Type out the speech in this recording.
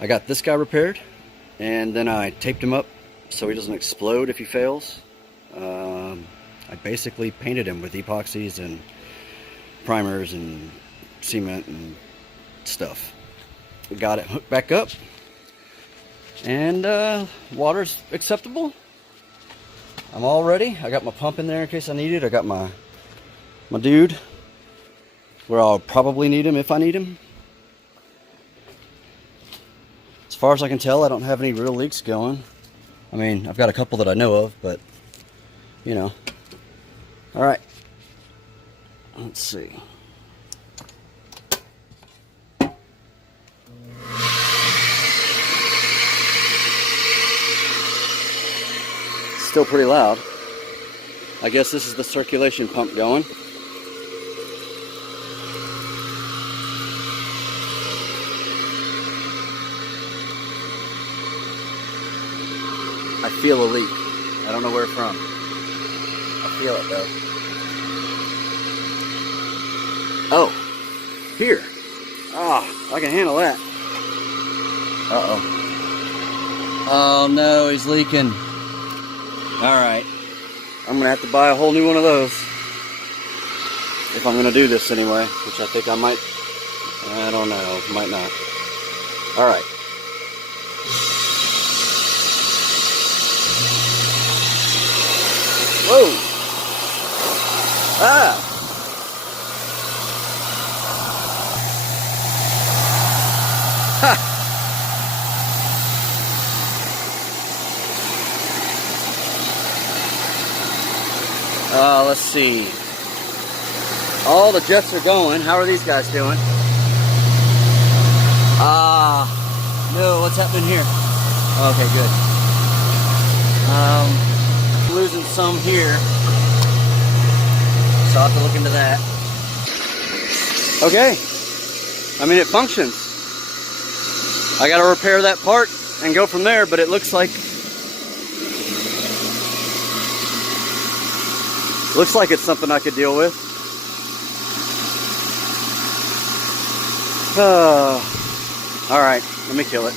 I got this guy repaired, and then I taped him up so he doesn't explode if he fails. I basically painted him with epoxies and primers and cement and stuff. We got it hooked back up, and water's acceptable. I'm all ready. I got my pump in there in case I need it. I got my dude where I'll probably need him if I need him. As far as I can tell, I don't have any real leaks going. I mean, I've got a couple that I know of, but you know. All right. Let's see. Still pretty loud. I guess this is the circulation pump going. I feel a leak. I don't know where from. I feel it though. Oh, here. Ah, I can handle that. Uh-oh. Oh no, he's leaking. Alright. I'm gonna have to buy a whole new one of those. If I'm gonna do this anyway, which I think I might. I don't know, might not. Alright. Whoa! Ah! Ha! Let's see. All the jets are going. How are these guys doing? No, what's happening here? Okay, good. Losing some here, so I'll have to look into that. Okay, I mean it functions. I gotta repair that part and go from there, but it looks like it's something I could deal with. All right, let me kill it.